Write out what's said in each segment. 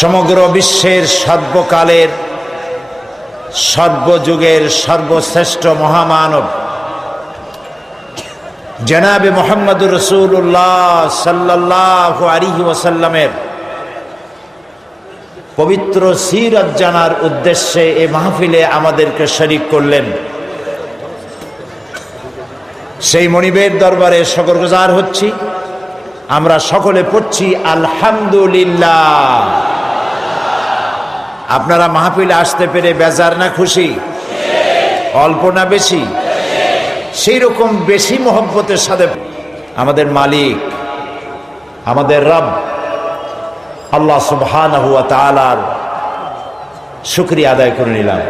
সমগ্র বিশ্বের সর্বকালের সর্বযুগের সর্বশ্রেষ্ঠ মহামানব জনাবে মুহাম্মদুর রাসূলুল্লাহ সাল্লাল্লাহু আলাইহি ওয়াসাল্লামের পবিত্র সিরাত জানার উদ্দেশ্যে এই মাহফিলে আমাদেরকে শরীক করলেন। সেই মনিবের দরবারে শুকরগুজার হচ্ছি। আমরা সকলে পড়ছি আলহামদুলিল্লাহ। আপনারা মাহফিলে আসতে পেরে বেজার না খুশি? অল্প না বেশি? সেই রকম বেশি মহব্বতের সাথে আমাদের মালিক, আমাদের রব আল্লাহ সুবহানাহু ওয়া তাআলার শুকরিয়া আদায় করে নিলাম।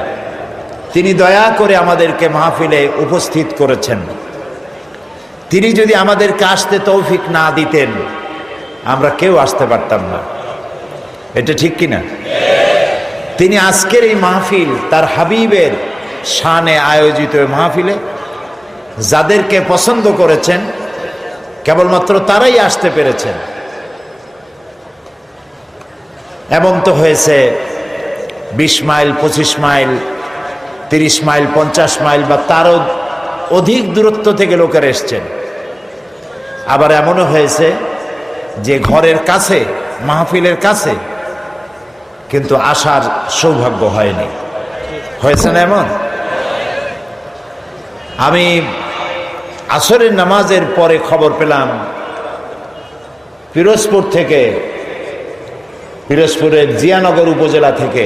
তিনি দয়া করে আমাদেরকে মাহফিলে উপস্থিত করেছেন। তিনি যদি আমাদেরকে আসতে তৌফিক না দিতেন আমরা কেউ আসতে পারতাম না। এটা ঠিক কিনা? তিনি আজকের এই মাহফিল তার হাবিবের শানে আয়োজিত মাহফিলে যাদেরকে পছন্দ করেছেন কেবলমাত্র তারাই আসতে পেরেছেন। এমন তো হয়েছে 20 মাইল, 25 মাইল, 30 মাইল, 50 মাইল বা তারও অধিক দূরত্ব থেকে লোকেরা এসছেন। আবার এমনও হয়েছে যে ঘরের কাছে, মাহফিলের কাছে, কিন্তু আসার সৌভাগ্য হয়নি। হয়েছে না এমন? আমি আসরের নামাজের পরে খবর পেলাম পিরোজপুর থেকে, পিরোজপুরের জিয়ানগর উপজেলা থেকে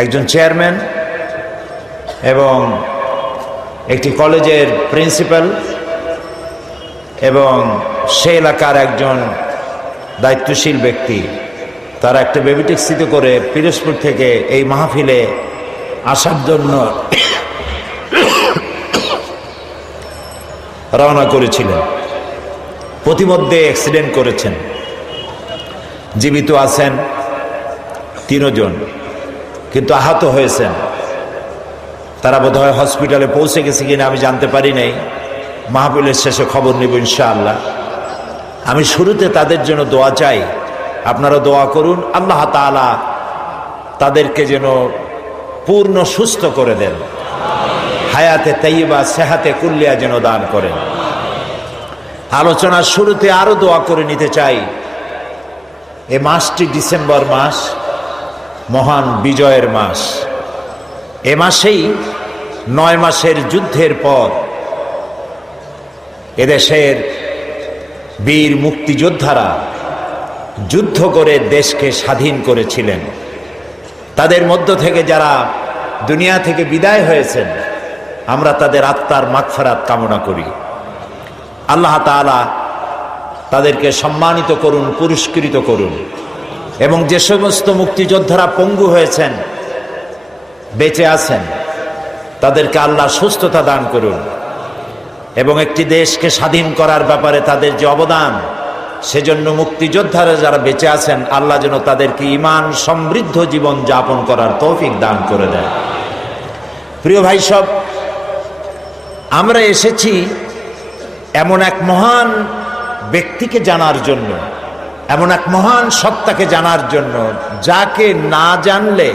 একজন চেয়ারম্যান এবং একটি কলেজের প্রিন্সিপাল এবং সে এলাকার একজন দায়িত্বশীল ব্যক্তি, তারা একটা বেবি ট্যাক্সিতে করে পিরোজপুর থেকে এই মাহফিলে আসার জন্য রওনা করেছিলেন। প্রতিমধ্যে অ্যাক্সিডেন্ট করেছেন। জীবিত আছেন 3 জন, কিন্তু আহত হয়েছেন। তারা বোধহয় হসপিটালে পৌঁছে গেছে কিনা আমি জানতে পারি নাই। মাহফিলের শেষে খবর নেব ইনশাআল্লাহ। আমি শুরুতে তাদের জন্য দোয়া চাই, আপনারা দোয়া করুন আল্লাহ তাআলা তাদেরকে যেন পূর্ণ সুস্থ করে দেন, হায়াতে তাইয়্যিবা সেহাতে কুল্লিয়া যেন দান করেন। আলোচনার শুরুতে আরো দোয়া করে নিতে চাই। এ মাসটি ডিসেম্বর মাস, মহান বিজয়ের মাস। এ মাসেই 9 মাসের যুদ্ধের পর এদেশের বীর মুক্তিযোদ্ধারা যুদ্ধ করে দেশকে স্বাধীন করেছিলেন। তাদের মধ্য থেকে যারা দুনিয়া থেকে বিদায় হয়েছেন আমরা তাদের আত্মার মাগফিরাত কামনা করি। আল্লাহ তাআলা তাদেরকে সম্মানিত করুন, পুরস্কৃত করুন। এবং যে সমস্ত মুক্তিযোদ্ধারা পঙ্গু হয়েছেন, বেঁচে আছেন, তাদেরকে আল্লাহ সুস্থতা দান করুন। এবং একটি দেশকে স্বাধীন করার ব্যাপারে তাদের যে অবদান, সেজন্য মুক্তিযোদ্ধারা যারা বেঁচে আছেন আল্লাহ যেন তাদেরকে ঈমান সমৃদ্ধ জীবন যাপন করার তৌফিক দান করে দেন। প্রিয় ভাই সব, আমরা এসেছি এমন এক মহান ব্যক্তিকে জানার জন্য, এমন এক মহান সত্তাকে জানার জন্য যাকে না জানলে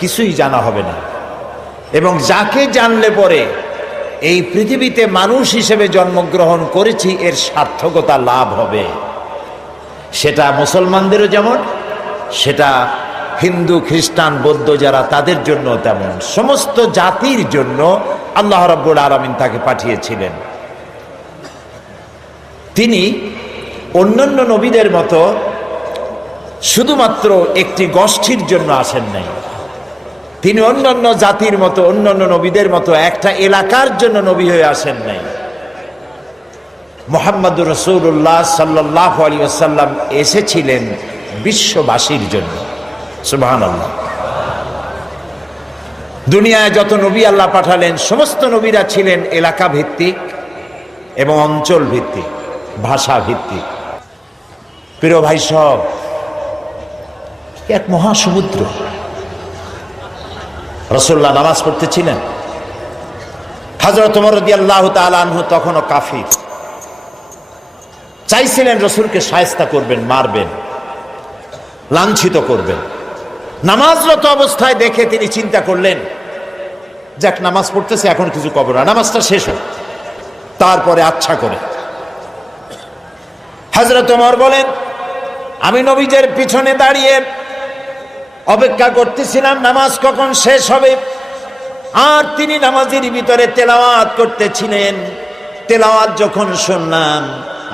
কিছুই জানা হবে না, এবং যাকে জানলে পরে এই পৃথিবীতে মানুষ হিসেবে জন্মগ্রহণ করেছি এর সার্থকতা লাভ হবে। সেটা মুসলমানদেরও যেমন, সেটা হিন্দু, খ্রিস্টান, বৌদ্ধ যারা তাদের জন্য তেমন, সমস্ত জাতির জন্য আল্লাহ রাব্বুল আলামিন তাকে পাঠিয়েছিলেন। তিনি অন্যান্য নবীদের মতো শুধুমাত্র একটি গোষ্ঠীর জন্য আসেন নাই। তিনি অন্যান্য জাতির মতো, অন্যান্য নবীদের মতো একটা এলাকার জন্য নবী হয়ে আসেন নাই। মুহাম্মদুর রাসূলুল্লাহ সাল্লাল্লাহু আলাইহি ওয়াসাল্লাম এসেছিলেন বিশ্ববাসীর জন্য। সুবহানাল্লাহ। দুনিয়ায় যত নবী আল্লাহ পাঠালেন সমস্ত নবীরা ছিলেন এলাকা ভিত্তিক এবং অঞ্চল ভিত্তিক, ভাষা ভিত্তিক। প্রিয় ভাই সব, এক মহাসমুদ্র। রাসূলুল্লাহ নামাজ পড়তেছিলেন। হযরত ওমর রাদিয়াল্লাহু তাআলা আনহু তখনও কাফির, চাইছিলেন রাসূলকে শায়েস্তা করবেন, মারবেন। লাঞ্ছিত করবেন। নামাজরত অবস্থায় দেখে তিনি চিন্তা করলেন, যাক নামাজ পড়তেছে, এখন কিছু করবো না, নামাজটা শেষ হোক, তারপরে আচ্ছা করে। হযরত ওমর বলেন, আমি নবীজের পিছনে দাঁড়িয়ে অপেক্ষা করতেছিলাম নামাজ কখন শেষ হবে, আর তিনি নামাজের ভিতরে তেলাওয়াত করতেছিলেন। তেলাওয়াত যখন শুনলাম,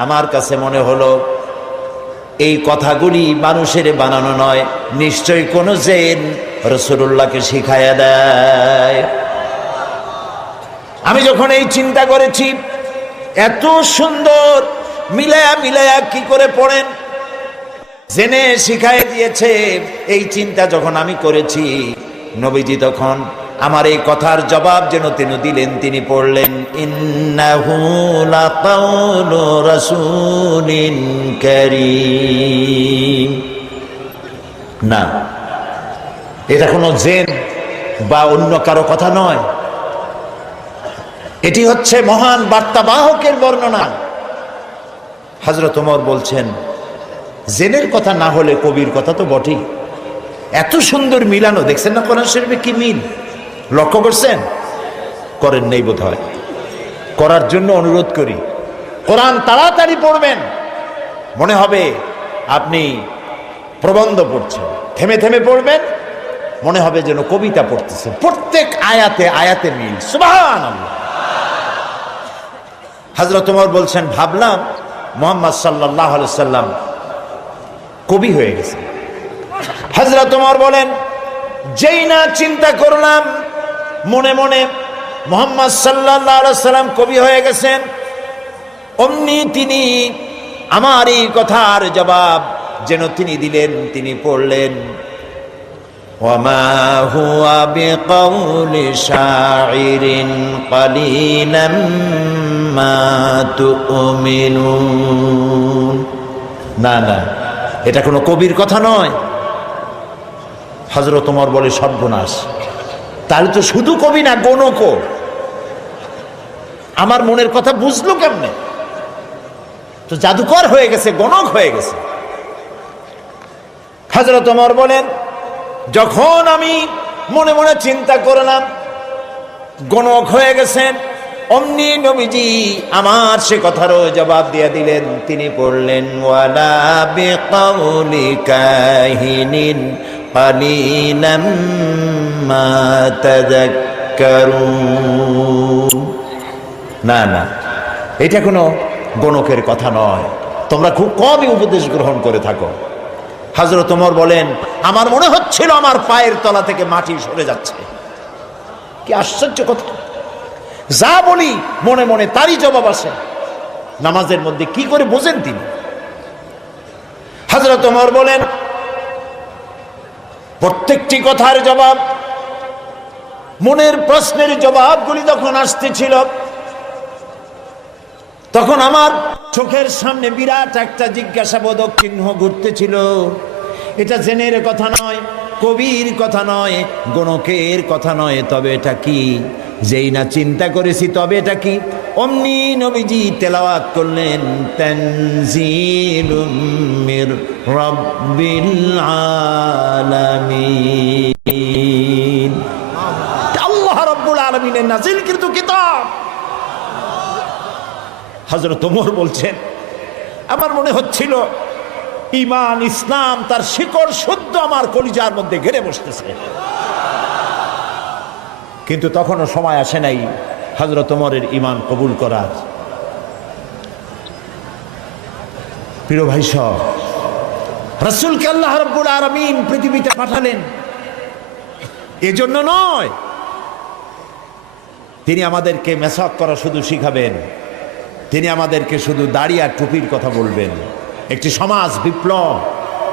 আমার কাছে মনে হলো এই কথাগুলি মানুষের বানানো নয়, নিশ্চয়ই কোন জিন রাসূলুল্লাহকে শিখায়া দেয়। আমি যখন এই চিন্তা করেছি, এত সুন্দর মিলায়া মিলায়া কি করে পড়েন, জেনে শিখায় দিয়েছে, এই চিন্তা যখন আমি করেছি, নবীজি তখন আমার এই কথার জবাব যেন তিনি দিলেন। তিনি পড়লেন, ইন্নাহু লাকাউলু রাসূলিন কারীম। না, এটা কোনো জিন বা অন্য কারো কথা নয়, এটি হচ্ছে মহান বার্তাবাহকের বর্ণনা। হযরত ওমর বলছেন, জেনের কথা না হলে কবির কথা তো বটেই। এত সুন্দর মিলানো, দেখছেন না কোরআন শরীফে কি মিল, লক্ষ্য করছেন? করেন নেই বোধ হয়, করার জন্য অনুরোধ করি। কোরআন তাড়াতাড়ি পড়বেন, মনে হবে আপনি প্রবন্ধ পড়ছেন। থেমে থেমে পড়বেন, মনে হবে যেন কবিতা পড়তেছেন। প্রত্যেক আয়াতে আয়াতে মিল, সুবহানাল্লাহ। হযরত ওমর বলছেন, ভাবলাম মুহাম্মদ সাল্লাল্লাহু আলাইহি সাল্লাম কবি হয়ে গেছে। হযরত ওমর বলেন, যেই না চিন্তা করলাম মনে মনে মুহাম্মদ সাল্লাল্লাহু আলাইহি সাল্লাম কবি হয়ে গেছেন, অমনি তিনি আমার এই কথার জবাব যেন তিনি দিলেন। তিনি পড়লেন, ওয়ামা হুয়া বিকাউলি শাইরিন কালিলাম মা তুমিনুন। না না, এটা কোনো কবির কথা নয়। হযরত ওমর বলে, সর্বনাশ, তাহলে তো শুধু কবি না, গণকও। আমার মনের কথা বুঝলো কেমনে? তো জাদুকর হয়ে গেছে, গণক হয়ে গেছে। হযরত ওমর বলেন, যখন আমি মনে মনে চিন্তা করলাম গণক হয়ে গেছেন, অমনি নবীজি আমার সে কথারও জবাব দিয়ে দিলেন। তিনি পড়লেন, ওয়ালা বিকাউলি কাহিনিন কালিলাম মা তাযাক্কারুন। না না, এটা কোনো গণকের কথা নয়, তোমরা খুব কমই উপদেশ গ্রহণ করে থাকো। হযরত ওমর বলেন, আমার মনে হচ্ছিল আমার পায়ের তলা থেকে মাটি সরে যাচ্ছে। কি আশ্চর্য কথা! যা বলি মনে মনে তারই জবাব আসে। নামাজের মধ্যে কি করে বোঝেন তিনি? হযরত ওমর বলেন, প্রত্যেকটি কথার জবাব, মনের প্রশ্নের জবাবগুলি যখন আসতেছিল, তখন আমার চোখের সামনে বিরাট একটা জিজ্ঞাসাবোধক চিহ্ন ঘুরতেছিল। এটা জেনের কথা নয়, কবির কথা নয়, গণকের কথা নয়, তবে এটা কি? যেই না চিন্তা করেছি তবে এটা কি, অমনি নবীজি তেলাওয়াত করলেন, তানজিলুম মির রাব্বিল আলামিন। আল্লাহ রাব্বুল আলামিনের নাযিলকৃত কিতাব। হযরত ওমর বলছেন, আমার মনে হচ্ছিল ঈমান ইসলাম তার শিকড় শুদ্ধ আমার কলিজার মধ্যে ঘেরে বসতেছে। কিন্তু তখনও সময় আসে নাই হযরত ওমরের ঈমান কবুল করার। প্রিয় ভাই সব, রাসূলকে আল্লাহ রাব্বুল আলামিন পৃথিবীতে পাঠালেন এজন্য নয়, তিনি আমাদেরকে মেসাক করা শুধু শিখাবেন, তিনি আমাদেরকে শুধু দাড়ি আর টুপির কথা বলবেন। একটি সমাজ বিপ্লব,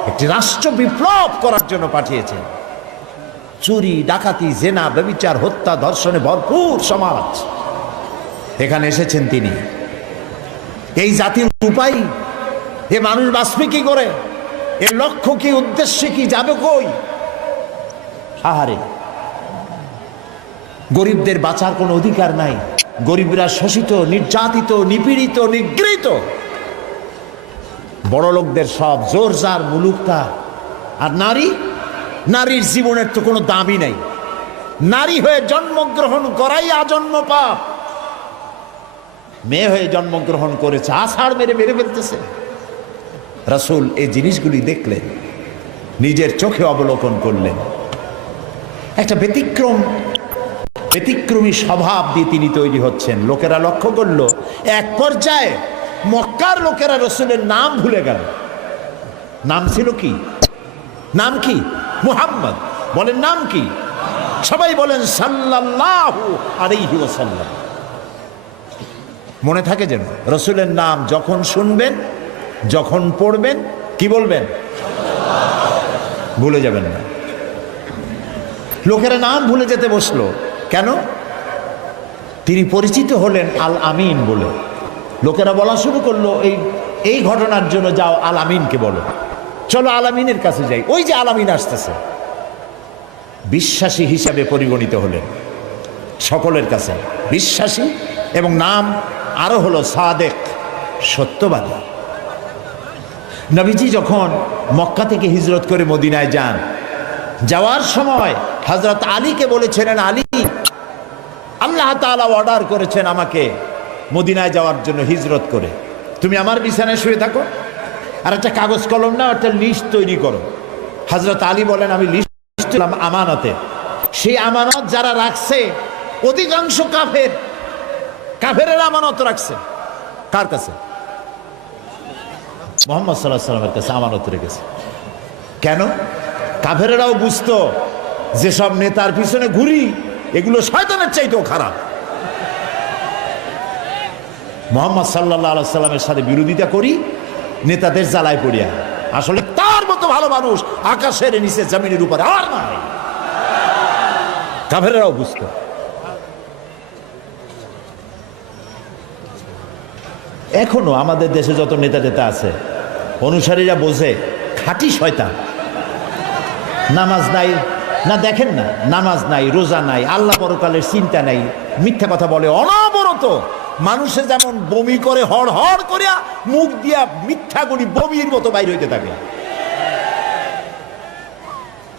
একটি রাষ্ট্র বিপ্লব করার জন্য পাঠিয়েছেন। চুরি, ডাকাতি, জেনা, ব্যভিচার, হত্যা, ধর্ষণে ভরপুর সমাজ, এখানে এসেছেন তিনি। এই জাতির উপায়, এ মানুষ বাঁচবে কি করে, এর লক্ষ্য কি, উদ্দেশ্য কি, যাবে কই? আহারে, গরিবদের বাঁচার কোনো অধিকার নাই। গরিবরা শোষিত, নির্যাতিত, নিপীড়িত, নিগৃহীত। বড় লোকদের সব জোর জার, মুলুকতা, আর নারী, নারীর জীবনের তো কোনো দামই নাই। নারী হয়ে জন্মগ্রহণ করাই আজন্ম পাপ। মেয়ে হয়ে জন্মগ্রহণ করেছে, আষাঢ় মেরে মেরে ফেলতেছে। রাসূল এই জিনিসগুলি দেখলেন, নিজের চোখে অবলোকন করলেন। একটা ব্যতিক্রমী স্বভাব দিয়ে তিনি তৈরি হচ্ছেন। লোকেরা লক্ষ্য করলো, এক পর্যায়ে মক্কার লোকেরা রাসূলের নাম ভুলে গেল। নাম ছিল কি? নাম কি? মুহাম্মদ। বলেন নাম কি? সবাই বলেন সাল্লাল্লাহু আলাইহি ওয়াসাল্লাম। মনে থাকে যেন রাসূলের নাম যখন শুনবেন, যখন পড়বেন, কি বলবেন? ভুলে যাবেন না। লোকেরা নাম ভুলে যেতে বসলো কেন? তিনি পরিচিত হলেন আল আমিন বলে। লোকেরা বলা শুরু করলো, এই ঘটনার জন্য যাও আল আমিনকে বলো, চলো আল আমিনের কাছে যাই। ওই যে আল আমিন আসতেছে। বিশ্বাসী হিসাবে পরিগণিত হলেন সকলের কাছে, বিশ্বাসী, এবং নাম আরো হলো সাদেক, সত্যবাদী। নবীজি যখন মক্কা থেকে হিজরত করে মদিনায় যান, যাওয়ার সময় হযরত আলীকে বলেছিলেন, আলী, আল্লাহ তাআলা অর্ডার করেছেন আমাকে মদিনায় যাওয়ার জন্য হিজরত করে, তুমি আমার বিছানায় শুয়ে থাকো, আর একটা কাগজ কলম নাও, একটা লিস্ট তৈরি করো। হযরত আলী বলেন, আমি লিস্ট আমানতে। সেই আমানত যারা রাখছে অধিকাংশ কাফেরের আমানত রাখছে। কার কাছে? মুহাম্মদ সাল্লাল্লাহু আলাইহি ওয়াসাল্লামের কাছে আমানত রেখেছে। কেন? কাফেরেরাও বুঝতো যেসব নেতার পিছনে ঘুরি এগুলো শয়তানের চাইতেও খারাপ। মুহাম্মদ সাল্লাল্লাহু আলাইহি ওয়াসাল্লামের সাথে বিরোধিতা করি নেতাদের জ্বালায় পড়িয়া। আসলে তার মতো ভালো মানুষ আকাশের নিচে জমিনের উপরে আর নাই। কাফেরেরাও বুঝতো। এখনো আমাদের দেশে যত নেতা আছে, অনুসারীরা বোঝে খাঁটি শয়তান। নামাজ নাই না, দেখেন না, নামাজ নাই, রোজা নাই, আল্লাহ পরকালের চিন্তা নাই, মিথ্যা কথা বলে অনবরত। মানুষে যেমন বমি করে হড় হড় করিয়া মুখ দিয়া মিথ্যাগুলি বমির মতো বাইর হইতে থাকে।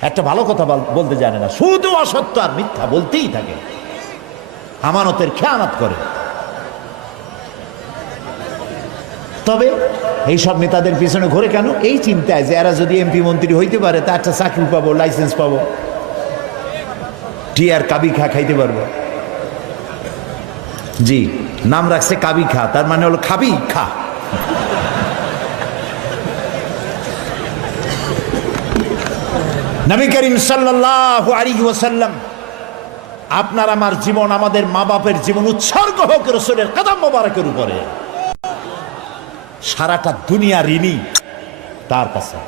একটা ভালো কথা বলতে জানে না, শুধু অসত্য আর মিথ্যা বলতেই থাকে, আমানতের খেয়ানত করে। তবে এইসব নেতাদের পিছনে ঘোরে কেন? এই চিন্তায় যে এরা যদি এমপি মন্ত্রী হইতে পারে তা একটা চাকরি পাবো, লাইসেন্স পাবো, টিয়ার কাবি খা খাইতে পারবো। জি, নাম রাখছে কাবি খা, তার মানে হলো খাবি খা। নবী করিম সাল্লাল্লাহু আলাইহি ওয়াসাল্লাম, আপনার আমার জীবন, আমাদের মা বাপের জীবন উৎসর্গ হোক রাসূলের কদম মোবারকের উপরে। সারাটা দুনিয়া ঋণী তার কাছে,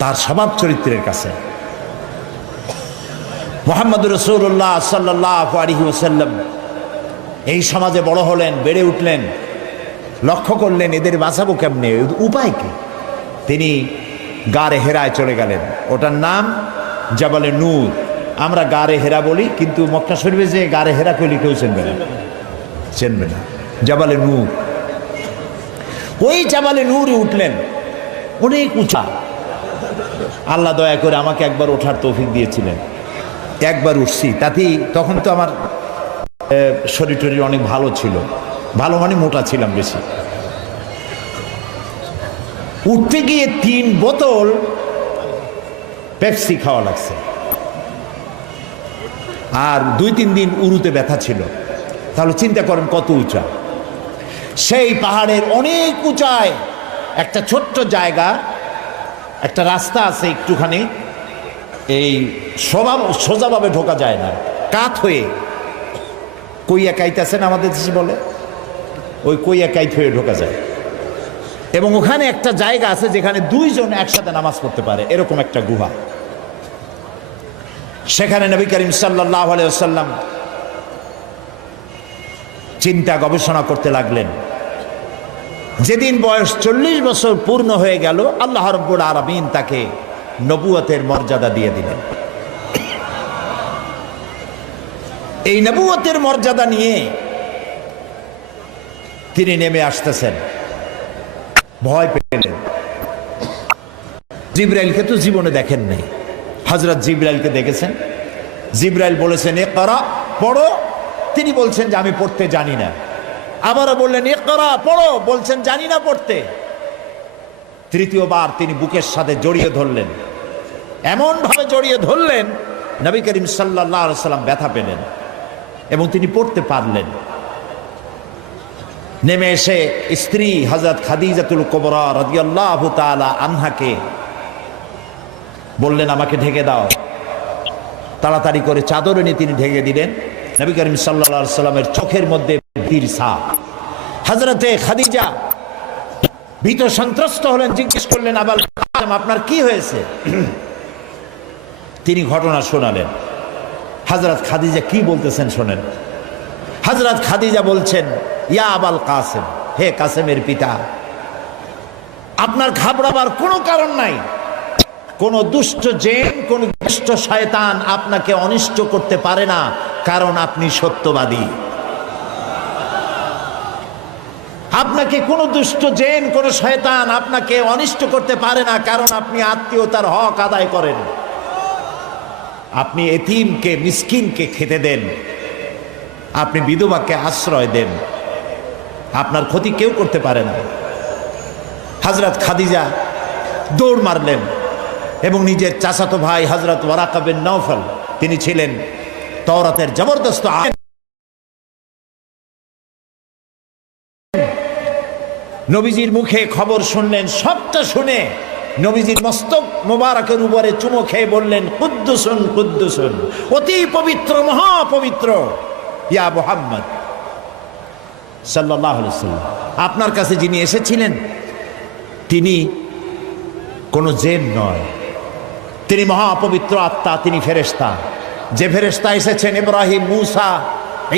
তার স্বভাব চরিত্রের কাছে। মুহাম্মদুর রাসূলুল্লাহ সাল্লাল্লাহু আলাইহি ওয়াসাল্লাম এই সমাজে বড় হলেন, বেড়ে উঠলেন, লক্ষ্য করলেন এদের বাঁচাবো কেমনে, উপায় কি? তিনি গারে হেরায় চলে গেলেন। ওটার নাম জাবালে নূর। আমরা গারে হেরা বলি, কিন্তু মক্কা শরীফে যে গারে হেরা কইলে কেউ চেনবে না। জাবালে নূর, ওই জাবালে নূরে উঠলেন, অনেক উঁচা। আল্লাহ দয়া করে আমাকে একবার ওঠার তৌফিক দিয়েছিলেন, একবার উঠছি। তাতেই তখন তো আমার শরীর টরীর অনেক ভালো ছিল, ভালো মানে মোটা ছিলাম বেশি। উঠতে গিয়ে 3 বোতল পেপসি খাওয়া লাগছে, আর 2-3 দিন উরুতে ব্যথা ছিল। তাহলে চিন্তা করেন কত উঁচা। সেই পাহাড়ের অনেক উঁচায় একটা ছোট্ট জায়গা, একটা রাস্তা আছে একটুখানি, এই সোজাভাবে ঢোকা যায় না, কাত হয়ে কইয়া কাইত আছেন আমাদের দেশে বলে, ওই কইয়া কাইত হয়ে ঢোকা যায়। এবং ওখানে একটা জায়গা আছে যেখানে 2 জন একসাথে নামাজ পড়তে পারে, এরকম একটা গুহা। সেখানে নবী করিম সাল্লাল্লাহু আলাইহি ওয়াসাল্লাম চিন্তা গবেষণা করতে লাগলেন। যেদিন বয়স 40 বছর পূর্ণ হয়ে গেল, আল্লাহ রাব্বুল আলামিন তাকে নবুয়তের মর্যাদা দিয়ে দিলেন। এই নবুয়তের মর্যাদা নিয়ে তিনি নেমে আসতেছেন। ভয় পেলেন, জিবরাইলকে তো জীবনে দেখেন নাই, হযরত জিবরাইলকে দেখেছেন। জিবরাইল বলেছেন ইকরা, পড়ো। তিনি বলছেন যে আমি পড়তে জানি না। আবারও বললেন ইকরা, পড়ো। বলছেন জানি না পড়তে। তৃতীয়বার তিনি বুকের সাথে জড়িয়ে ধরলেন, এমন ভাবে জড়িয়ে ধরলেন নবী করিম সাল্লাল্লাহু আলাইহি সাল্লাম ব্যথা পেলেন এবং তিনি পড়তে পারলেন। নেমে এসে স্ত্রী হযরত খাদিজাতুল কুবরা রাদিয়াল্লাহু তাআলা আনহাকে বললেন আমাকে ঢেকে দাও। তাড়াতাড়ি করে চাদর এনে তিনি ঢেকে দিলেন। নবী করিম সাল্লাল্লাহু আলাইহি সাল্লামের চোখের মধ্যে ভীর ছাপ। হযরতে খাদিজা ভীত সন্ত্রস্ত হলেন, জিজ্ঞেস করলেন আবাল কাসেম আপনার কি হয়েছে? তিনি ঘটনা শোনালেন। হযরত খাদিজা কি বলতেছেন শোনেন। হযরত খাদিজা বলছেন ইয়া আবাল কাসেম, হে কাসেমের পিতা, আপনার ঘাবড়াবার কোনো কারণ নাই। কোন দুষ্ট জিন, কোন দুষ্ট শয়তান আপনাকে অনিষ্ট করতে পারে না, কারণ আপনি সত্যবাদী। আপনাকে কোন দুষ্ট জিন, কোন শয়তান আপনাকে অনিষ্ট করতে পারে না, কারণ আপনি আত্মীয়তার হক আদায় করেন। আপনি এতিমকে, মিসকিনকে খেতে দেন, আপনি বিধবাকে আশ্রয় দেন, আপনার ক্ষতি কেউ করতে পারে না। হযরত খাদিজা দৌড় মারলেন এবং নিজের চাচাতো ভাই হযরত ওয়ারাকা বিন নওফল, তিনি ছিলেন তাওরাতের জবরদস্ত আলেম, নবীজির মুখে খবর শুনলেন। সবটা শুনে নবীজির মস্তক মোবারকের উপরে চুমো খেয়ে বললেন কুদ্দুসুন কুদ্দুসুন, অতি পবিত্র, মহাপবিত্র ইয়া মুহাম্মদ সাল্লাল্লাহু আলাইহি ওয়াসাল্লাম। আপনার কাছে যিনি এসেছিলেন তিনি কোনো জিন নয়, তিনি মহাপবিত্র আত্মা, তিনি ফেরেশতা। যে ফেরেশতা এসেছেন ইব্রাহিম, মূসা,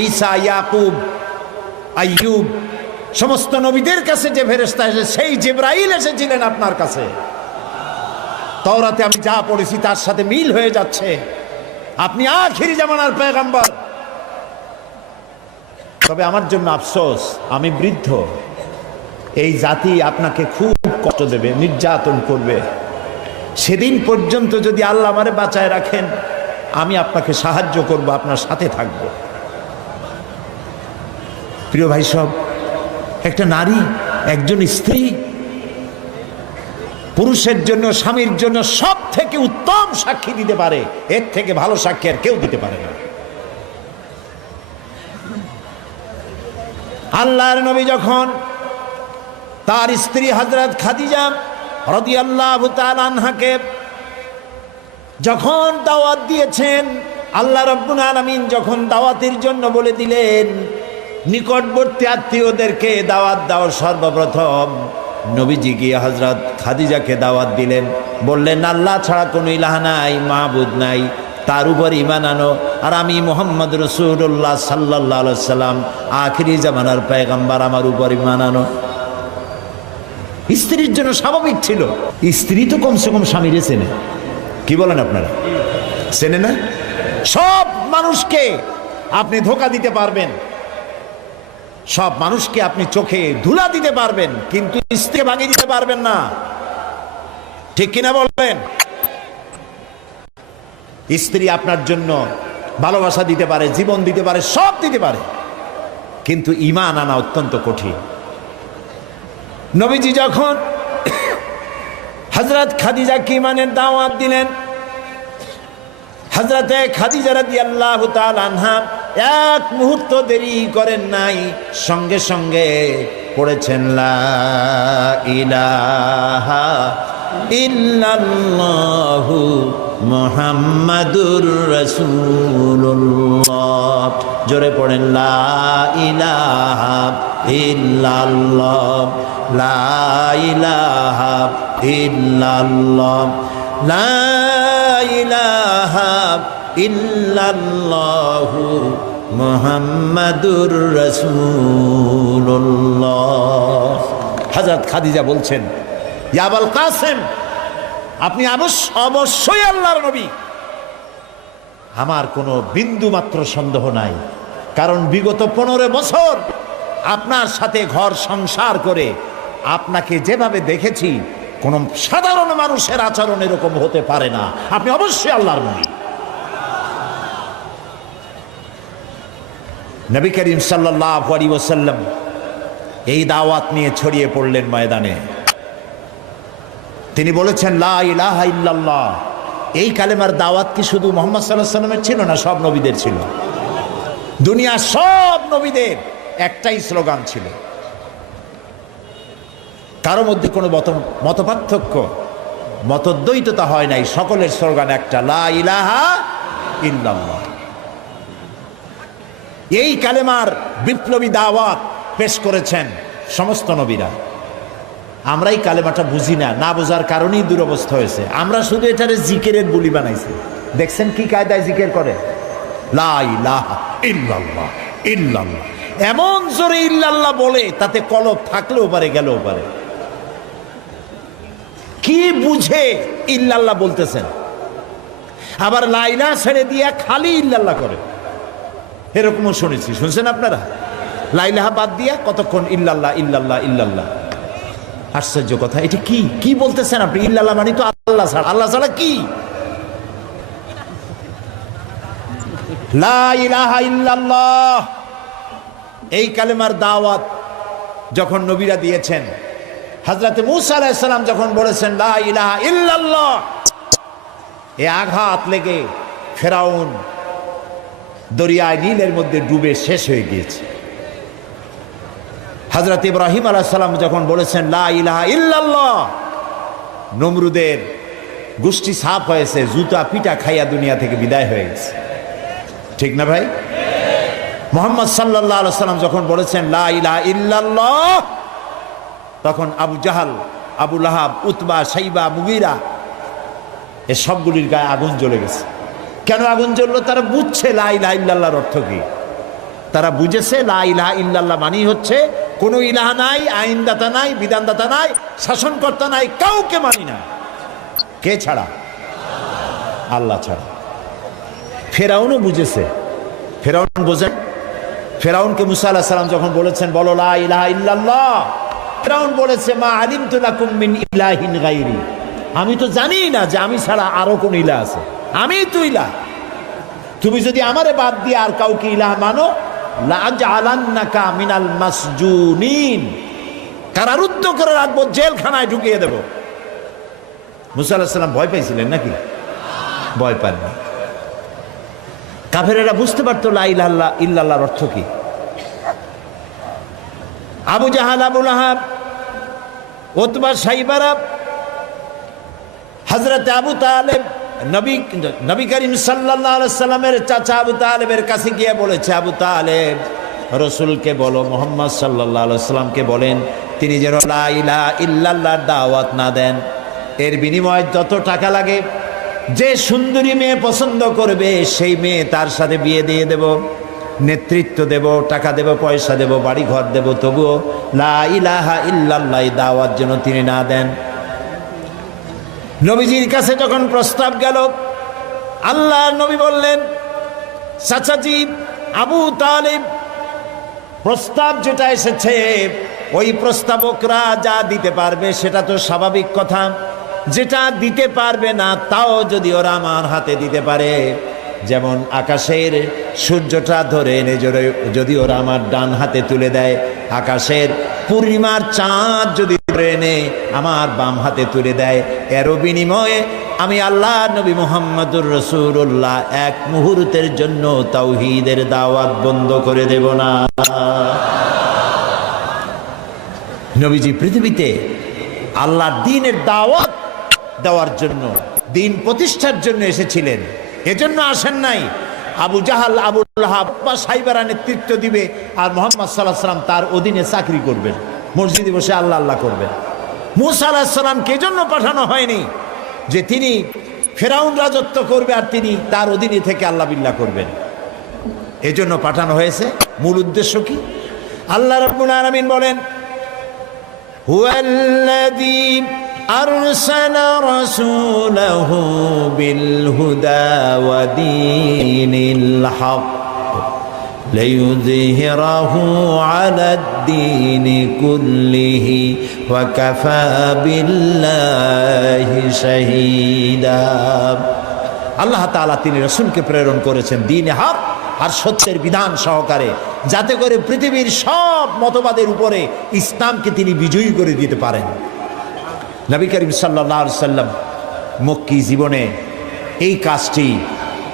ঈসা, ইয়াকুব, আইয়ুব, সমস্ত নবীদের কাছে যে ফেরেশতা এসে, সেই জিবরাইল এসেছিলেন আপনার কাছে। তাওরাতে আমি যা পড়েছি তার সাথে মিল হয়ে যাচ্ছে। আপনি আখিরি জামানার পয়গম্বর। তবে আমার জন্য আফসোস, আমি বৃদ্ধ। এই জাতি আপনাকে খুব কষ্ট দেবে, নির্যাতন করবে। সেদিন পর্যন্ত যদি আল্লাহ আমারে বাঁচায় রাখেন, আমি আপনাকে সাহায্য করব, আপনার সাথে থাকব। প্রিয় ভাই সব, একটা নারী, একজন স্ত্রী পুরুষের জন্য, স্বামীর জন্য সব থেকে উত্তম সাক্ষী দিতে পারে। এর থেকে ভালো সাক্ষী আর কেউ দিতে পারে না। আল্লাহর নবী যখন তার স্ত্রী হযরত খাদিজা রাদিয়াল্লাহু তাআলা আনহাকে যখন দাওয়াত দিয়েছেন, আল্লাহ রাব্বুল আলামিন যখন দাওয়াতের জন্য বলে দিলেন নিকটবর্তী আত্মীয়দেরকে দাওয়াত দাও, সর্বপ্রথম নবীজি গিয়ে হযরত খাদিজাকে দাওয়াত দিলেন। বললেন আল্লাহ ছাড়া কোনো ইলাহ নাই, মাবুদ নাই, তার উপর ঈমান আনো। আর আমি মুহাম্মদ রাসূলুল্লাহ সাল্লাল্লাহু আলাইহি সাল্লাম, আখিরি জামানার পয়গম্বর, আমার উপর ঈমান আনো। স্ত্রীর জন্য স্বাভাবিক ছিল। স্ত্রী তো কমসে কম স্বামীরে চেনে, কি বলেন আপনারা? চেনে না? সব মানুষকে আপনি ধোঁকা দিতে পারবেন, সব মানুষকে আপনি চোখে ধুলা দিতে পারবেন, কিন্তু স্ত্রীকে ভাঙিয়ে দিতে পারবেন না। ঠিক কিনা বলবেন? স্ত্রী আপনার জন্য ভালোবাসা দিতে পারে, জীবন দিতে পারে, সব দিতে পারে, কিন্তু ঈমান আনা অত্যন্ত কঠিন। নবীজি যখন হযরত খাদিজাকে ঈমানের দাওয়াত দিলেন, হযরতে খাদিজা রাদিয়াল্লাহু তাআলা আনহা এক মুহূর্ত দেরি করেন নাই, সঙ্গে সঙ্গে পড়েছেন লা ইলাহা ইল্লাল্লাহু মুহাম্মাদুর রাসূলুল্লাহ। জোরে পড়েন লা ইলাহা ইল্লাল্লাহ, লা ইলাহা ইল্লাল্লাহ, লা ইলাহা ইল্লাল্লাহু মুহাম্মাদুর রাসূলুল্লাহ। হযরত খাদিজা বলছেন ইয়া আবুল কাসেম, আপনি অবশ্যই আল্লাহর নবী। আমার কোনো বিন্দু মাত্র সন্দেহ নাই, কারণ বিগত 15 বছর আপনার সাথে ঘর সংসার করে আপনাকে যেভাবে দেখেছি, কোন সাধারণ মানুষের আচরণ এরকম হতে পারে না। আপনি অবশ্যই আল্লাহর নবী। নবী করিম সাল্লাল্লাহু আলাইহি ওয়াসাল্লাম এই দাওয়াত নিয়ে ছড়িয়ে পড়লেন ময়দানে। তিনি বলেছেন লা ইলাহা ইল্লাল্লাহ। এই কালেমার দাওয়াত কি শুধু মুহাম্মদ সাল্লাল্লাহু আলাইহি ওয়াসাল্লামের ছিল না, সব নবীদের ছিল। দুনিয়ার সব নবীদের একটাই স্লোগান ছিল, কারো মধ্যে কোনো মতপার্থক্য মতদ্বৈততা হয় নাই, সকলের স্লোগান একটা, লা ইলাহা ইল্লাল্লাহ। এই কালেমার বিপ্লবী দাওয়াত পেশ করেছেন সমস্ত নবীরা। আমরা এই কালেমাটা বুঝি না, না বোঝার কারণেই দুরবস্থা হয়েছে। আমরা শুধু এটারে জিকিরের বুলি বানাইছি। দেখছেন কি কায়দায় জিকির করে, লা ইলাহা ইল্লাল্লাহ ইল্লাল্লাহ, এমন জোরে ইল্লাল্লাহ বলে তাতে কলব থাকলেও পারে গেলেও পারে। কি বুঝে ইল্লাল্লাহ বলতেছেন, আবার লা ইলাহা ছেড়ে দিয়া খালি ইল্লাল্লাহ করে, এরকমও শুনেছি। শুনছেন আপনারা? লা ইলাহা বাদ দিয়া কতক্ষণ ইল্লাল্লাহ ইল্লাল্লাহ ইল্লাল্লাহ। আশ্চর্য কথা, এটা কি কি বলতেছেন আপনি? ইল্লাল্লাহ মানে তো আল্লাহ ছাড়া। আল্লাহ ছাড়া কি? লা ইলাহা ইল্লাল্লাহ এই কালেমার দাওয়াত যখন নবীরা দিয়েছেন, হযরত মূসা আলাইহিস সালাম যখন বলেছেন লা ইলাহা ইল্লাল্লাহ, এ আঘাত লেগে ফেরাউন দরিয়ায় নীলের মধ্যে ডুবে শেষ হয়ে গিয়েছে। হযরত ইব্রাহিম আলাইহিস সালাম যখন বলেছেন লা ইলাহা ইল্লাল্লাহ, নমরুদের গোষ্ঠী সাফ হয়েছে, জুতা পিটা খাইয়া দুনিয়া থেকে বিদায় হয়ে গেছে। ঠিক না ভাই? মুহাম্মদ সাল্লাল্লাহু আলাইহি ওয়াসাল্লাম যখন বলেছেন লা ইলাহা ইল্লাল্লাহ, তখন আবু জাহাল, আবু লাহাব, উতবা, শাইবা, মুগীরা এ সবগুলির গায়ে আগুন জ্বলে গেছে। কেন আগুন জ্বললো? তারা বুঝছে লা ইলাহা ইল্লাল্লাহর অর্থ কি। তারা বুঝেছে লা ইলাহা ইল্লাল্লাহ মানেই হচ্ছে কোনো ইলাহা নাই, আইনদাতা নাই, বিধানদাতা নাই, শাসনকর্তা নাই, কাউকে মানি না। কে ছাড়া? আল্লাহ ছাড়া। ফেরাউনও বুঝেছে। ফেরাউন বোঝেন? ফেরাউনকে মুসা আলাইহিস সালাম যখন বলেছেন বলো লা ইলাহা ইল্লাল্লাহ, ফেরাউন বলেছে মা আলিমতু লাকুম মিন ইলাহিন গায়রি, আমি তো জানি না যে আমি ছাড়া আরো কোন ইলাহ আছে, আমি তো ইলাহ। তুমি যদি আমারে বাদ দিয়ে আর কাউকে ইলাহ মানো, লাআজআলান্নাকা মিনাল মাসজুনিন, কারারুদ্ধ করে রাখবো, জেলখানায় ঢুকিয়ে দেব। মুসা আলাইহিস সালাম ভয় পাইছিলেন নাকি? ভয় পাননি। কাফেরেরা বুঝতে পারতো লা ইলাহা ইল্লাল্লাহর অর্থ কি। আবু জাহাল, আবু লাহাব, উতবা, শাইবারা, হযরত আবু তালেব নবী করিম সাল্লাল্লাহু আলাইহি সাল্লামের চাচা আবু তালেবের কাছে গিয়ে বলেছে, আবু তালেব রাসূলকে বলো, মুহাম্মদ সাল্লাল্লাহু আলাইহি সাল্লামকে বলেন তিনি যেন লা ইলাহা ইল্লাল্লাহর দাওয়াত না দেন। এর বিনিময়ে যত টাকা লাগে, যে সুন্দরী মেয়ে পছন্দ করবে সেই মেয়ে তার সাথে বিয়ে দিয়ে দেব, নেতৃত্ব দেব, টাকা দেব, পয়সা দেব, বাড়ি ঘর দেব, তবুও লা ইলাহা ইল্লাল্লাহ দাওয়াত যেন তিনি না দেন। নবীজির কাছে যখন প্রস্তাব গেল, আল্লাহ নবী বললেন চাচাজি আবু তালিব, প্রস্তাব যেটা এসেছে ওই প্রস্তাবকরা যা দিতে পারবে সেটা তো স্বাভাবিক কথা, যেটা দিতে পারবে না তাও যদি ওরা আমার হাতে দিতে পারে, যেমন আকাশের সূর্যটা ধরে এনে যদি ওরা আমার ডান হাতে তুলে দেয়, আকাশের পূর্ণিমার চাঁদ যদি ধরে এনে আমার বাম হাতে তুলে দেয়, এরও বিনিময়ে আমি আল্লাহ নবী মুহাম্মদুর রাসূলুল্লাহ এক মুহূর্তের জন্য তাওহীদের দাওয়াত বন্ধ করে দেব না। নবীজি পৃথিবীতে আল্লাহর দ্বীনের দাওয়াত দেওয়ার জন্য, দ্বীন প্রতিষ্ঠার জন্য এসেছিলেন। এজন্য আসেন নাই আবু জাহাল, আবু লাহাব বা সাইবারা নেতৃত্ব দিবে আর মুহাম্মদ সাল্লাল্লাহু আলাইহি সাল্লাম তার অধীনে চাকরি করবেন, মসজিদে বসে আল্লাহ আল্লাহ করবেন। মূসা আলাইহিস সালামকে এজন্য পাঠানো হয়নি যে তিনি ফেরাউন রাজত্ব করবে আর তিনি তার অধীনে থেকে আল্লাহ বিল্লাহ করবেন। এজন্য পাঠানো হয়েছে। মূল উদ্দেশ্য কি? আল্লাহ রাব্বুল আলামিন বলেন হুয়াল্লাযী আরসালা রাসূলাহু বিল হুদা ওয়া দীনিল হক ليظهره على الدين كله وكفى بالله شهيدا। আল্লাহ তাআলা তিনি রাসূলকে প্রেরণ করেছেন দ্বীনে হক আর সত্যের বিধান সহকারে, যাতে করে পৃথিবীর সব মতবাদের উপরে ইসলামকে তিনি বিজয়ী করে দিতে পারেন। নবী করিম সাল্লাল্লাহু আলাইহি সাল্লাম মক্কি জীবনে এই কাজটি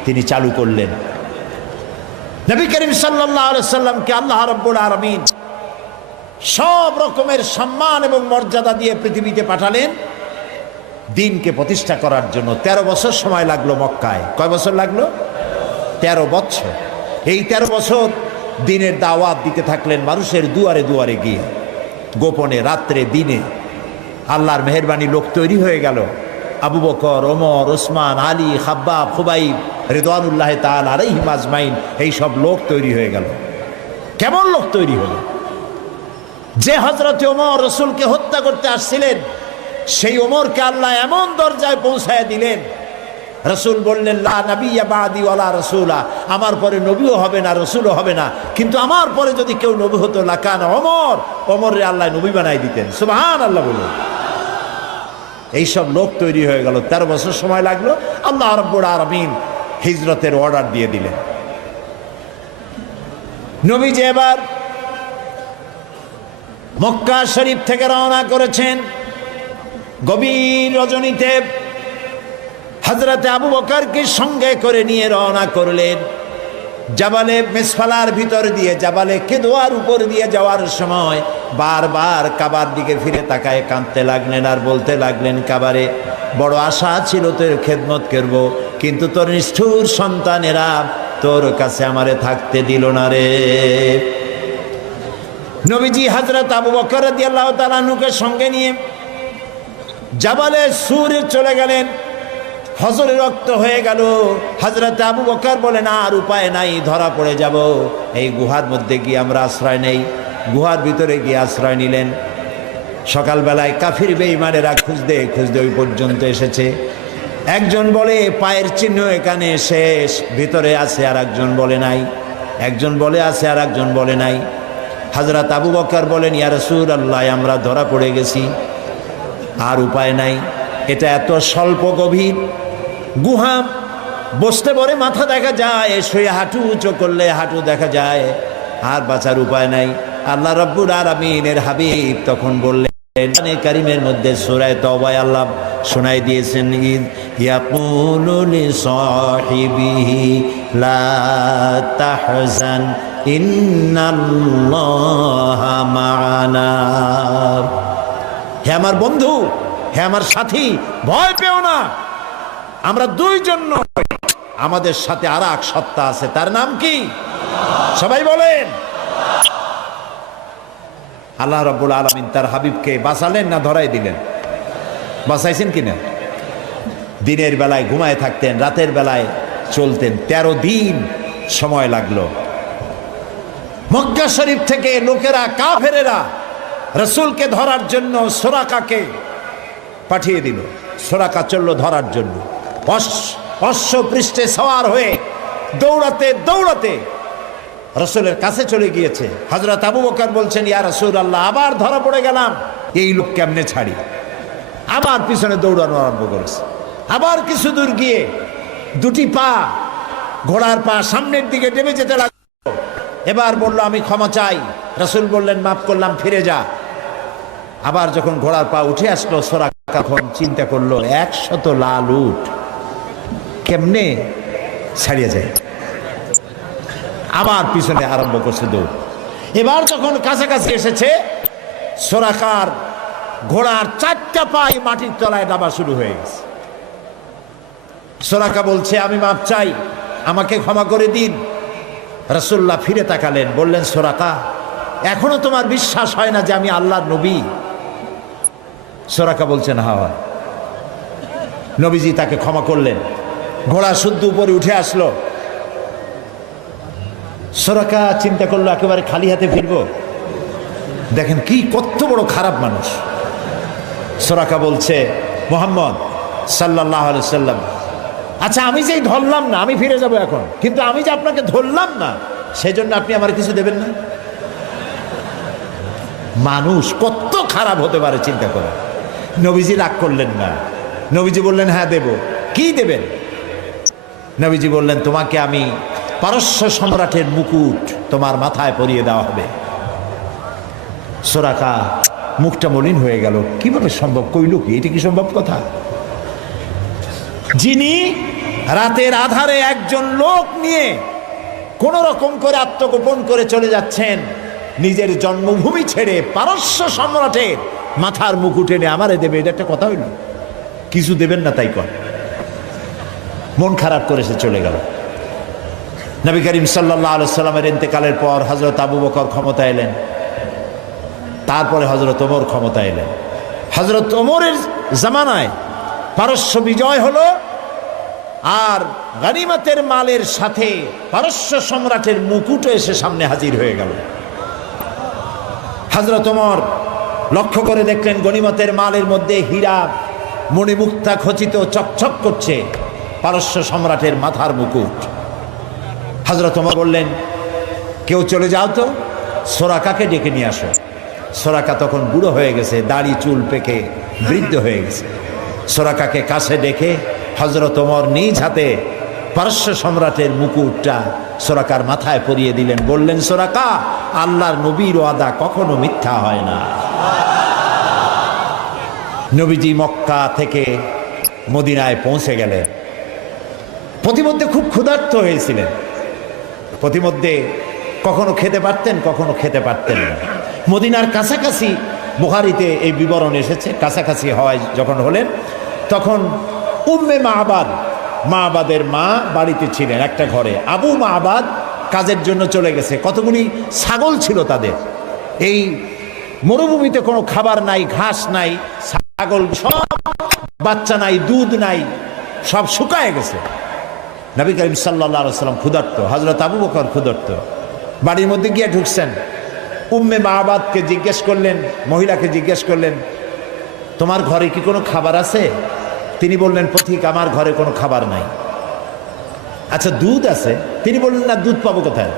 তিনি চালু করলেন। নবী করিম সাল্লাল্লাহু আলাইহি সাল্লামকে আল্লাহ রাব্বুল আলামিন সব রকমের সম্মান এবং মর্যাদা দিয়ে পৃথিবীতে পাঠালেন দ্বীনকে প্রতিষ্ঠা করার জন্য। 13 বছর সময় লাগলো মক্কায়। কয় বছর লাগলো? 13 বছর। এই 13 বছর দ্বীনের দাওয়াত দিতে থাকলেন মানুষের দুয়ারে দুয়ারে গিয়ে, গোপনে, রাত্রে, দিনে। আল্লাহর মেহেরবানি লোক তৈরি হয়ে গেল। আবু বকর, ওমর, ওসমান, আলী, খাব্বাব, খুবাইব রিদওয়ানুল্লাহ তাআলা আলাইহিম আজমাইন, এই সব লোক তৈরি হয়ে গেল। কেমন লোক তৈরি হলো? যে হযরত ওমর রাসূলকে হত্যা করতে আসছিলেন, সেই ওমরকে আল্লাহ এমন দরজায় পৌঁছায় দিলেন, রাসূল বললেন লা নাবিয়্যা বাদি ওয়ালা রাসূলা, আমার পরে নবীও হবে না, রাসূলও হবে না, কিন্তু আমার পরে যদি কেউ নবী হতো লাকানা ওমর, ওমরে আল্লাহ নবী বানাই দিতেন। সুবহানাল্লাহ বলুন। এইসব লোক তৈরি হয়ে গেল। 13 বছর সময় লাগলো। আল্লাহ রাব্বুল আলামিন হিজরতের অর্ডার দিয়ে দিলেন। নবীজি এবার মক্কা শরীফ থেকে রওনা করেছেন। গভীর রজনীতে হযরতে আবু বকরকে সঙ্গে করে নিয়ে রওনা করলেন। জাবালে মিসফালার ভিতর দিয়ে, জাবালে কেদোয়ার উপর দিয়ে যাওয়ার সময় বারবার কাবার দিকে ফিরে তাকায় কাঁদতে লাগলেন আর বলতে লাগলেন, কাবারে বড় আশা ছিল তোর খেদমত করব, কিন্তু তোর নিষ্ঠুর সন্তানেরা তোর কাছে আমারে থাকতে দিল না রে। নবীজি হযরত আবু বকর রাদিয়াল্লাহু তাআলা আনহুকে সঙ্গে নিয়ে জাবালে সুরে চলে গেলেন। হজরে রক্ত হয়ে গেল। হযরত আবু বকর বলেন, আর উপায় নাই, ধরা পড়ে যাব। এই গুহার মধ্যে গিয়ে আমরা আশ্রয় নেই। গুহার ভিতরে গিয়ে আশ্রয় নিলেন। সকালবেলায় কাফির বেঈমানেরা খুঁজতে খুঁজতে ওই পর্যন্ত এসেছে। একজন বলে পায়ের চিহ্ন এখানে শেষ, ভিতরে আছে, আর একজন বলে নাই। একজন বলে আছে, আর একজন বলে নাই। হযরত আবু বকর বলেন, ইয়া রাসূলুল্লাহ, আমরা ধরা পড়ে গেছি, আর উপায় নাই। এটা এত স্বল্প গভীর গুহা, বসতে পরে মাথা দেখা যায়, শুয়ে হাঁটু উঁচু করলে হাঁটু দেখা যায়, আর বাঁচার উপায় নাই। আল্লাহ রাব্বুল আলামিনের হাবিব তখন বললেন, কোরআনে কারীমের মধ্যে সূরা তাওবায় আল্লাহ শোনাই দিয়েছেন, ইদ ইয়াকুলু লিসাহিবিহি লা তাহজান ইন্নাল্লাহা মা'ানা। হে আমার বন্ধু, হে আমার সাথী, ভয় পেও না, আমরা দুইজন নই, আমাদের সাথে আর এক সত্তা আছে, তার নাম কি? সবাই বলেন। আল্লাহ রাব্বুল আলামিন তার হাবিবকে বাঁচালেন না ধরাই দিলেন? বাঁচাইছেন কিনা? দিনের বেলায় ঘুমায় থাকতেন, রাতের বেলায় চলতেন। 13 দিন সময় লাগলো। মক্কা শরীফ থেকে লোকেরা, কাফেরেরা রাসূলকে ধরার জন্য সুরাকাকে পাঠিয়ে দিল। সুরাকা চলল ধরার জন্য। অশ্ব পৃষ্ঠে সওয়ার হয়ে দৌড়াতে দৌড়াতে রাসূলের কাছে চলে গিয়েছে। হযরত আবু বকর বলছেন, ইয়া রাসূলুল্লাহ, আবার ধরা পড়ে গেলাম, এই লোক কেমনে ছাড়ি? আবার পিছনে দৌড়ানো আরম্ভ করেছে। আবার কিছু দূর গিয়ে দুটি পা, ঘোড়ার পা সামনের দিকে টেনে যেতে লাগলো। এবার বলল, আমি ক্ষমা চাই। রাসূল বললেন, মাফ করলাম, ফিরে যা। আবার যখন ঘোড়ার পা উঠে আসলো, সুরাকা তখন চিন্তা করলো, 100 লাল উট কেমনে ছাড়িয়ে যায়। আবার পিছনে আরম্ভ করছে দৌড়। এবার যখন কাছাকাছি এসেছে, সুরাকার ঘোড়ার 4টা পাই মাটির তলায় নামা শুরু হয়ে গেছে। সুরাকা বলছে, আমি মাপ চাই, আমাকে ক্ষমা করে দিন। রাসূলুল্লাহ ফিরে তাকালেন, বললেন, সুরাকা, এখনো তোমার বিশ্বাস হয় না যে আমি আল্লাহর নবী? সুরাকা বলছেন, হ্যাঁ। নবীজি তাকে ক্ষমা করলেন। ঘোড়া শুদ্ধ উপরে উঠে আসলো। সুরাকা চিন্তা করলো, একেবারে খালি হাতে ফিরবো? দেখেন কি কত বড় খারাপ মানুষ। সুরাকা বলছে, মুহাম্মদ সাল্লাল্লাহু আলাইহি সাল্লাম, আচ্ছা আমি যে ধরলাম না, আমি ফিরে যাব এখন, কিন্তু আমি যে আপনাকে ধরলাম না, সেজন্য আপনি আমার কিছু দেবেন না? মানুষ কত খারাপ হতে পারে চিন্তা করে। নবীজি রাগ করলেন না, নবীজি বললেন হ্যাঁ দেব। কি দেবেন? নবীজি বললেন তোমাকে আমি পারস্য সম্রাটের মুকুট তোমার মাথায় পরিয়ে দেওয়া হবে। সুরাকা মুখটা মলিন হয়ে গেল, কিভাবে সম্ভব, কইল কি, এটা কি সম্ভব কথা? যিনি রাতের আধারে একজন লোক নিয়ে কোন রকম করে আত্মগোপন করে চলে যাচ্ছেন, নিজের জন্মভূমি ছেড়ে পারস্য সম্রাটের মাথার মুকুট এনে আমারে দেবে, এটা একটা কথা হইল? কিছু দেবেন না তাই কর। মন খারাপ করে সে চলে গেল। নবী করিম সাল্লাল্লাহু আলাইহি সাল্লামের ইন্তেকালের পর হযরত আবু বকর ক্ষমতা এলেন, তারপরে হযরত ওমর ক্ষমতা এলেন। হযরত ওমরের জামানায় পারস্য বিজয় হলো, আর গনিমতের মালের সাথে পারস্য সম্রাটের মুকুটও এসে সামনে হাজির হয়ে গেল। হযরত ওমর লক্ষ্য করে দেখলেন গনিমতের মালের মধ্যে হীরা মণিমুক্তা খচিত চকচক করছে, পারস্য সম্রাটের মাথার মুকুট। হযরত ওমর বললেন কেউ চলে যাও তো, সোরাকাকে ডেকে নিয়ে আসো। সোরাকা তখন বুড়ো হয়ে গেছে, দাড়ি চুল পেকে বৃদ্ধ হয়ে গেছে। সোরাকাকে কাছে ডেকে হযরত ওমর নিজ হাতে পারস্য সম্রাটের মুকুটটা সোরাকার মাথায় পরিয়ে দিলেন। বললেন সোরাকা, আল্লাহর নবীর ওয়াদা কখনো মিথ্যা হয় না। নবীজি মক্কা থেকে মদিনায় পৌঁছে গেলেন। প্রতিমধ্যে খুব ক্ষুধার্ত হয়েছিলেন, প্রতিমধ্যে কখনো খেতে পারতেন, কখনো খেতে পারতেন না। মদিনার কাছাকাছি, বুখারীতে এই বিবরণ এসেছে, কাছাকাছি হওয়ায় যখন হলেন তখন উম্মে মাআবাদের মা বাড়িতে ছিলেন একটা ঘরে। আবু মাআবাদ কাজের জন্য চলে গেছে। কতগুলি ছাগল ছিল তাদের। এই মরুভূমিতে কোনো খাবার নাই, ঘাস নাই, ছাগল সব, বাচ্চা নাই, দুধ নাই, সব শুকায় গেছে। নবী করিম সাল্লাল্লাহু আলাইহি ওয়াসাল্লাম ক্ষুধার্ত, হযরত আবু বকর ক্ষুধার্ত। বাড়ির মধ্যে গিয়ে ঢুকছেন, উম্মে মাআবাদকে জিজ্ঞেস করলেন, মহিলাকে জিজ্ঞেস করলেন তোমার ঘরে কি কোনো খাবার আছে? তিনি বললেন পথিক, আমার ঘরে কোনো খাবার নাই। আচ্ছা দুধ আছে? তিনি বললেন না, দুধ পাবো কোথায়?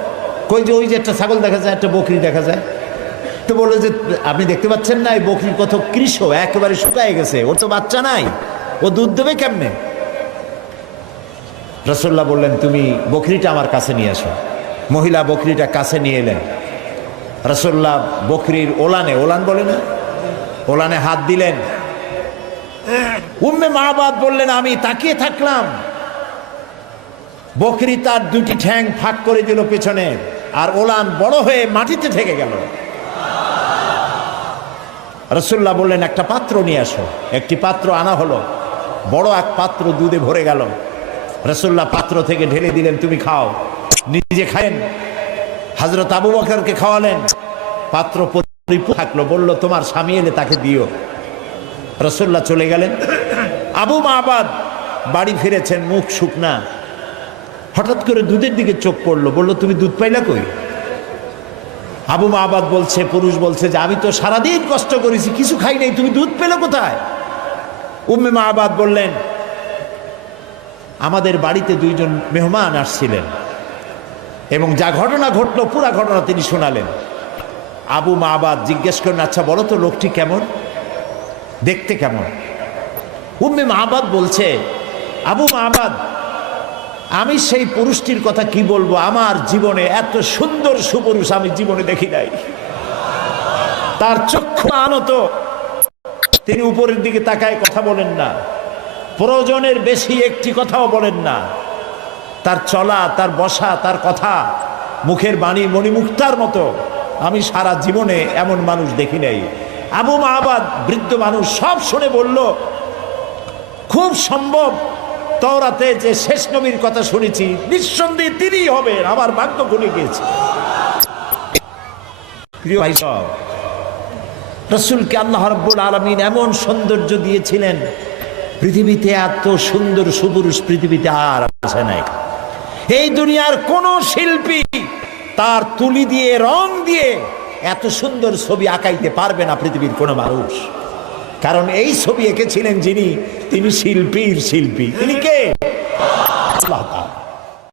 কই যে ওই যে একটা ছাগল দেখা যায়, একটা বকরি দেখা যায়। তো বললো যে আপনি দেখতে পাচ্ছেন না, এই বকরি কত কৃষ, একেবারে শুকায় গেছে, ওর তো বাচ্চা নাই, ও দুধ দেবে কেমনে? রাসূলুল্লাহ বললেন তুমি বকরিটা আমার কাছে নিয়ে আসো। মহিলা বকরিটা কাছে নিয়ে এলেন। রাসূলুল্লাহ বকরির ওলানে, ওলান বলে না, ওলানে হাত দিলেন। উম্মে মাআবাদ বললেন আমি তাকিয়ে থাকলাম, বকরি তার দুটি ঠ্যাং ফাঁক করে দিল পেছনে, আর ওলান বড় হয়ে মাটিতে ঠেকে গেল। রাসূলুল্লাহ বললেন একটা পাত্র নিয়ে আসো। একটি পাত্র আনা হলো, বড় এক পাত্র দুধে ভরে গেল। রাসূলুল্লাহ পাত্র থেকে ঢেলে দিলেন তুমি খাও, নিজে খায়েন। হযরত আবু বকরকে খাওয়ালেন, পাত্র পরিপূর্ণ থাকলো। বলল তোমার স্বামী এলে তাকে দিও। রাসূলুল্লাহ চলে গেলেন। আবু মাআবাদ বাড়ি ফিরেছেন, মুখ শুকনা। হঠাৎ করে দুধের দিকে চোখ পড়লো, বলল তুমি দুধ পাইলা কই? আবু মাআবাদ বলছে, পুরুষ বলছে যে আমি তো সারাদিন কষ্ট করেছি, কিছু খাই নাই, তুমি দুধ পেলে কোথায়? উম্মে মাআবাদ বললেন আমাদের বাড়িতে দুইজন মেহমান আসছিলেন এবং যা ঘটনা ঘটলো পুরা ঘটনা তিনি শোনালেন। আবু মাআবাদ জিজ্ঞেস করেন আচ্ছা বলো তো লোকটি কেমন, দেখতে কেমন? উম্মে মাআবাদ বলছে আবু মাআবাদ আমি সেই পুরুষটির কথা কি বলবো, আমার জীবনে এত সুন্দর সুপুরুষ আমি জীবনে দেখি নাই। তার চক্ষু আনত, তিনি উপরের দিকে তাকায় কথা বলেন না, প্রয়োজনের বেশি একটি কথাও বলেন না। তার চলা, তার বসা, তার কথা, মুখের বাণী মণিমুক্তার মতো আমি সারা জীবনে এমন মানুষ দেখি নাই। আবু মাআবাদ বৃদ্ধ মানুষ, সব শুনে বলল খুব সম্ভব তাওরাতে যে শেষ নবীর কথা শুনেছি নিঃসন্দেহে তিনিই হবেন, আমার ভাগ্য খুলে গিয়েছে। প্রিয় ভাই সব, রাসূলকে আল্লাহ রাব্বুল আলামিন এমন সৌন্দর্য দিয়েছিলেন, পৃথিবীতে এত সুন্দর সুপুরুষ পৃথিবীতে আর আছে নাই। এই দুনিয়ার কোন শিল্পী তার তুলি দিয়ে রং দিয়ে এত সুন্দর ছবি আঁকাইতে পারবে না পৃথিবীর কোনো মানুষ। কারণ এই ছবি এঁকেছিলেন যিনি, তিনি শিল্পীর শিল্পী। তিনি কে? আল্লাহ তাআলা।